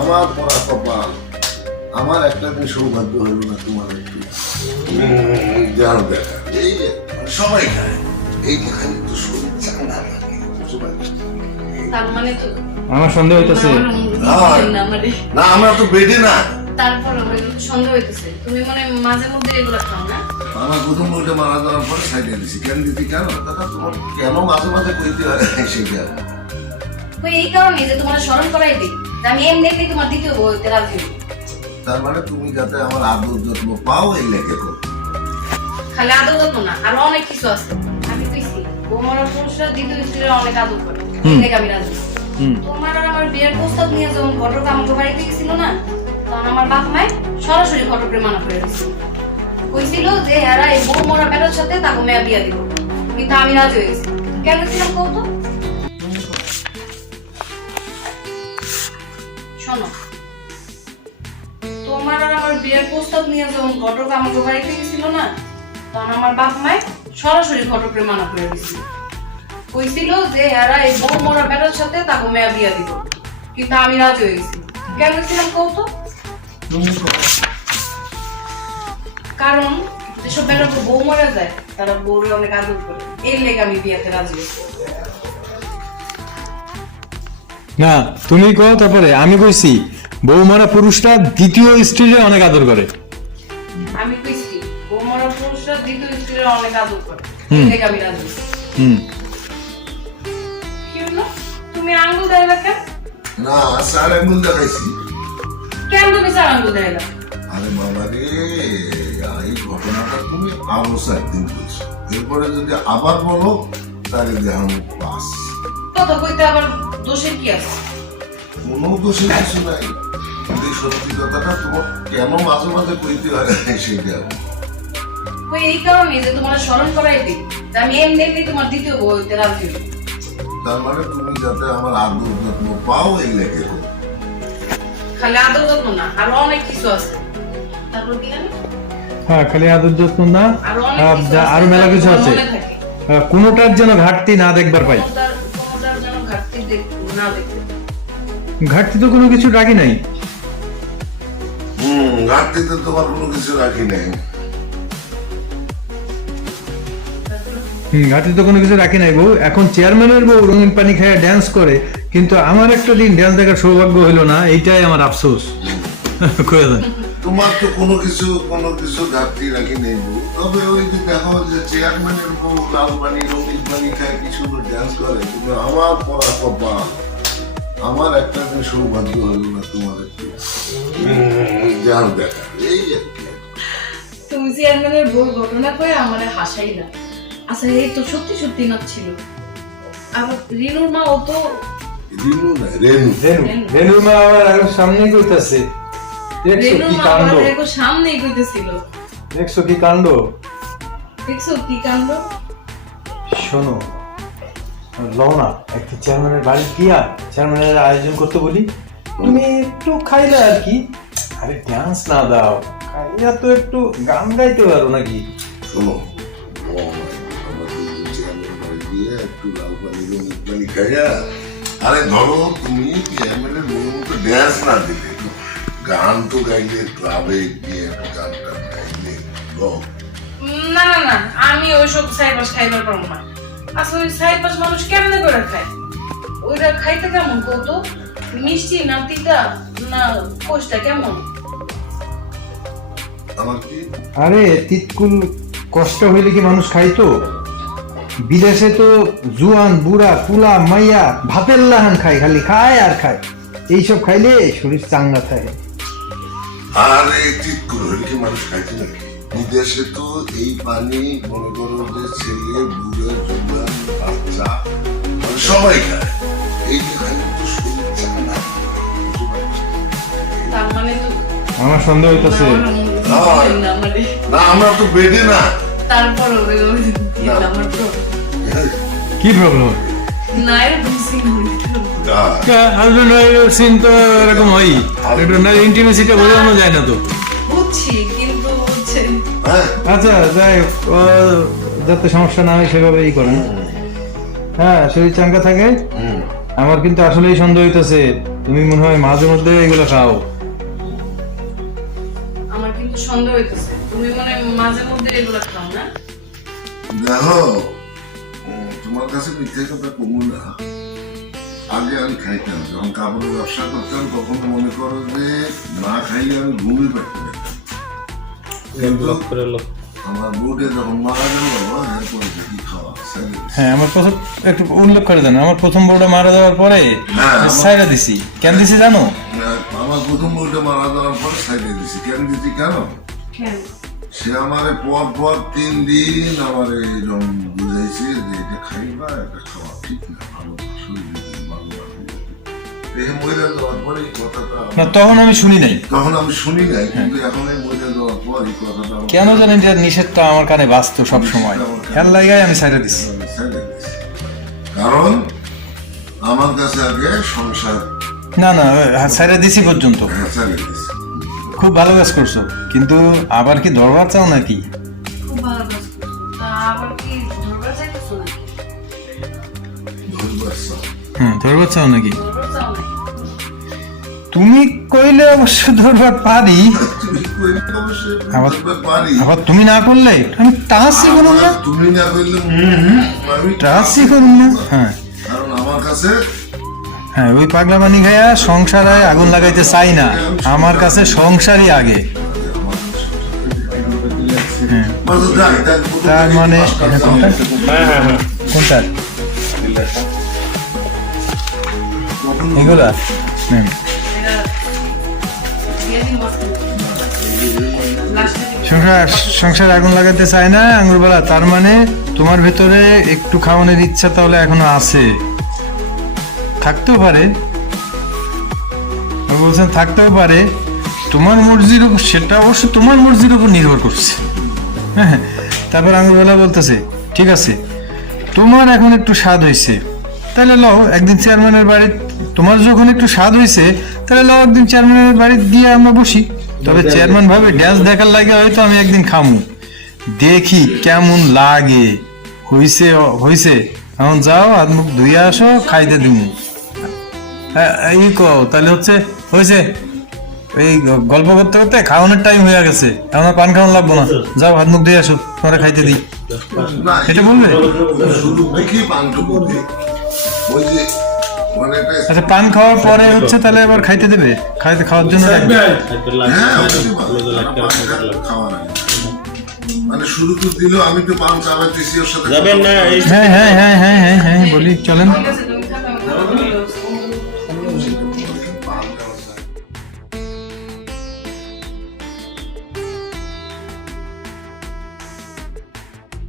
আমার পড়া কপাল, আমার একটা দিন সৌভাগ্য হইল না তোমার একটু জান দেখা। এই যে সবাই খায়, এই যে খালি তো শরীর চাঙ্গা লাগে, বুঝতে পারছি। তার মানে তো আমার সন্দেহ হইতেছে। না আমরা তো বেডে না। তারপর সন্দেহ হইতেছে তুমি মানে মাঝে মধ্যে এগুলো খাও না। আমার প্রথম বইটা মারা যাওয়ার পরে সাইডে দিছি। কেন দিতি কেন দাদা, তোমার কেন মাঝে মাঝে কইতে হয় সেটা? ওই এই কারণে যে তোমার স্মরণ করাই দিই, আমি এমনি তোমার দ্বিতীয় বউ হইতে রাজি হই। তার মানে তুমি যাতে আমার আদর যত্ন পাও এই লেগে করো। খালি আদর যত্ন না, আরো অনেক কিছু আছে। আমি কইছি তোমার পুরুষরা দ্বিতীয় স্ত্রীরা অনেক আদর করে, এই লেগে আমি রাজি। তোমার আর আমার বিয়ের প্রস্তাব নিয়ে যখন ঘটক আমাকে বাড়িতে গেছিল না, তখন আমার বাপ মায় সরাসরি ঘটকের মানা করে দিছিল। কইছিল যে এরা এই বউ মরা বেটার সাথে তাকে মেয়া বিয়া দিব, কিন্তু আমি রাজি হয়ে গেছি। কেন ছিলাম কত? শোনো, তোমার আর আমার বিয়ের প্রস্তাব নিয়ে যখন ঘটক আমাকে বাড়িতে গেছিল না, তখন আমার বাপ মায় সরাসরি ঘটকের মানা করে দিছিল। কইছিল যে এরা এই বউ মরা বেটার সাথে তাকে মেয়া বিয়া দিব, কিন্তু আমি রাজি হয়ে গেছি। কেন ছিলাম কত? কারণ যেসব বেটার বউ মরে যায় তারা বউরে অনেক আদর করে, এর লেগে আমি বিয়াতে রাজি হয়েছি। না তুমি কও, তারপরে আমি কইছি বৌমারা পুরুষরা দ্বিতীয় স্ত্রীরে অনেক আদর করে। আমি কইছি বউ মরা পুরুষরা দ্বিতীয় স্ত্রীরা অনেক আদর করে, এর লেগে আমি রাজি হয়েছি। কি হলো? তুমি আঙ্গুল দেয়লা কেন? না স্যার আঙ্গুল দেখাইছি। কেন তুমি স্যার আঙ্গুল দেয়লা? আরে বাবা রে, এই ঘটনাটা তুমি আরো 4 দিন বলছো, এরপরে যদি আবার বলো তাহলে দেখাম পাস। কথা কইতে আবার দোষের কি আছে? কোনো দোষের কিছু নাই, কিন্তু এই সত্যি কথাটা তোমার কেন মাঝে মাঝে কইতে হয় সেটা। ওই এই কারণে যে তোমার স্মরণ করাই দিই, যে আমি এমনি তোমার দ্বিতীয় বউ হইতে রাজি হই। তার মানে তুমি যাতে আমার আদর যত্ন পাও এই লেগে করো। খালি আদর যত্ন না, আরো অনেক কিছু আছে। তারপর কি জানি? হ্যাঁ, খালি আদর যত্ন না, আরো অনেক কিছু আছে, আরো মেলা কিছু আছে। মনে থাকে। কোনোটার যেন ঘাটতি না দেখবার পাই। কোনোটার যেন ঘাটতি না দেখতে। ঘাটতি তো কোনো কিছু রাখি নাই। ঘাটতিতে তোমার কোনো কিছু রাখি নাই। ঘাটতি তো কোনো কিছু রাখি নাই বউ। এখন চেয়ারম্যানের বউ রঙিন পানি খায় ড্যান্স করে, কিন্তু আমার একটা দিন ড্যান্স দেখার সৌভাগ্য হইলো না, এইটাই আমার আফসোস। কয়ে দেন। তোমার তো কোনো কিছু ঘাটতি রাখি নেই বউ। তবে ওই যে দেখো যে চেয়ারম্যানের বউ লাল পানি রঙিন পানি খায় কিছু ড্যান্স করে, কিন্তু আমার পড়া কপাল, আমার একটা দিন সৌভাগ্য হইল না তোমার একটু জান দেখা। এই আর কি। তুমি চেয়ারম্যানের বউ ঘটনা করে আমারে হাসাই না। আচ্ছা এই তো সত্যি সত্যি না ছিল। আবার রিনুর মা ও তো রিনু না রেনু। রেনুর মা আমার সামনে কইতাছে, দেখছো রিনুর কি মা কাণ্ড, আমাদের একটু সামনেই কইতেছিল। দেখছো কি কাণ্ড। দেখছো কি কাণ্ড? শোনো লওনা, একটা চেয়ারম্যানের বাড়ি গিয়া চেয়ারম্যানের আয়োজন করতে বলি, তুমি একটু খাইলে আর কি। আরে ডান্স না দাও, খাইয়া তো একটু গান গাইতে পারো নাকি। শোনো চেয়ারম্যান বাড়ি গিয়ে একটু লাল পানি রঙিন পানি খাইয়া, আরে ধরো তুমি চেয়ারম্যানের বউর মতো ড্যান্স না দিলে, একটু গান তো গাইলে, ক্লাবে গিয়ে একটু গান টান গাইলে। না না না, আমি ওইসব সাইপাস খাইবার পারবো না। আচ্ছা ওই সাইপাস মানুষ কেমনে করে খায়? ওইটা খাইতে কেমন কত? মিষ্টি না তিতা না কোষ্টা কেমন? আমার কি আরে তিতকুল কষ্ট হইলে কি মানুষ খাইতো? বিদেশে তো জুয়ান বুড়া পুলা মাইয়া ভাতের লাহান খায়, খালি খায় আর খায়। এইসব খাইলে শরীর চাঙ্গা থাকে। আরে ঠিক করে হইলে কি মানুষ খাইতে নাকি? বিদেশে তো এই পানি মনে করো যে ছেলে বুড়ো জোয়ান বাচ্চা মানে সবাই খায়, এই খাইলে তো শরীর চাঙ্গা। তার মানে তো আমার সন্দেহ হইতাছে। না আমরা তো বেডে না। তারপর আমার কি প্রবলেম? না এরকম সিন হাজবেন্ড ওয়াইফের সিন তো এরকম হয়, একটু না ইন্টিমেসিটা বোঝানো যায় না তো। বুঝছি কিন্তু হচ্ছে আচ্ছা যাই হোক, যাতে সমস্যা না হয় সেভাবেই করেন। হ্যাঁ, শরীর চাঙ্গা থাকে। আমার কিন্তু আসলেই সন্দেহ হইতেছে তুমি মনে হয় মাঝে মধ্যে এগুলো খাও। আমার কিন্তু সন্দেহ হইতেছে তুমি মানে মাঝে মধ্যে এগুলো খাও না। দেখো তোমার কাছে মিথ্যে কথা কমু না, আগে আমি খাইতাম যখন কাপড়ের ব্যবসা করতাম তখন মনে করো যে না খাইলে আমি ঘুমিয়ে পারতাম না। কিন্তু আমার বউটা যখন মারা গেল এরপরে দেখি খাওয়া ছেড়ে দিছি। হ্যাঁ আমার প্রথম একটু উল্লেখ করে দেন, আমার প্রথম বউটা মারা যাওয়ার পরে হ্যাঁ, সাইরা দিছি। কেন দিছি জানো? আমার প্রথম বউটা মারা যাওয়ার পর ছেড়ে দিছি। কেন দিছি কেন? কেন? সে আমারে পর 3 দিন আমারে এরকম বুঝাইছে যে এটা খাইবা, এটা খাওয়া ঠিক না, ভালো শরীরে ভালো লাগে। এই মহিলা যাওয়ার পরে এই কথাটা না তখন আমি শুনি নাই, তখন আমি শুনি নাই, কিন্তু এখন এই মহিলা যাওয়ার পর এই কথাটা আমার কেন জানেন যে নিষেধটা আমার কানে বাজতো সব সময়, খেয়াল লাগাই আমি সাইরা দিছি। আমি ছেড়ে দিছি। কারণ আমার কাছে আগে সংসার না না সাইরা দিছি পর্যন্ত। ছেড়ে দিছি। খুব ভালো কাজ করছো, কিন্তু আবার কি ধরবার চাও নাকি? খুব ভালো কাজ করছো। তা আবার কি ধরবার চাইতেছো নাকি? ধরবার চাও। ধরবার চাও নাকি? ধরবার চাও নাকি? তুমি কইলে অবশ্য ধরবার পারি, তুমি কইলে অবশ্যই আবার- ধরবার পারি। আবার তুমি না করলে আমি টাচই করুন না, তুমি না করলে আমি টাচই করুন না। হ্যাঁ কারণ আমার কাছে হ্যাঁ ওই পাগলা পানি খাইয়া সংসারে আগুন লাগাইতে চাই না, আমার কাছে সংসারই আগে। হ্যাঁ তার মানে কোনটা এগুলা? হুম। এটা দিয়ে দিন বসতে। লাস্টে দিন। সংসার আগুন লাগাতে চায় না আঙ্গুরবেলা, তার মানে তোমার ভেতরে একটু খাওয়ানোর ইচ্ছা তাহলে এখনো আছে, থাকতেও পারে। বলছেন থাকতেও পারে, তোমার মর্জির উপর, সেটা অবশ্য তোমার মর্জির উপর নির্ভর করছে। হ্যাঁ তারপর আঙ্গুরবেলা বলতেছে ঠিক আছে তোমার এখন একটু স্বাদ হয়েছে, তাহলে লও একদিন চেয়ারম্যানের বাড়ি, তোমার যখন একটু স্বাদ হয়েছে তাহলে লও একদিন চেয়ারম্যানের বাড়ি গিয়ে আমরা বসি। তবে চেয়ারম্যান ভাবে ড্যান্স দেখার লাগে হয়তো আমি একদিন খামু, দেখি কেমন লাগে। হইছে হইছে, এখন যাও হাত মুখ ধুয়ে আসো, খাইতে দিমু। এই কও তাহলে হচ্ছে হয়েছে। এই গল্প করতে করতে খাওয়ানোর টাইম হয়ে গেছে, এখন আর পান খাওয়ানো লাগবো না, যাও হাত মুখ ধুয়ে আসো, তোমরা খাইতে দিই। না এটা বলবে? শুরু থেকে পানটুকু দিই। ওই যে মানে একটা আচ্ছা পান খাওয়ার পরে হচ্ছে তাহলে আবার খাইতে দেবে, খাওয়ার জন্য রাখবে। হ্যাঁ অবশ্যই ভালো। পান খাওয়া লাগে। মানে শুরু তো দিল, আমি তো পান চাবাইতেছি ওর সাথে। যাবেন না এই হ্যাঁ হ্যাঁ হ্যাঁ হ্যাঁ হ্যাঁ হ্যাঁ বলি চলেন। ঠিক আছে,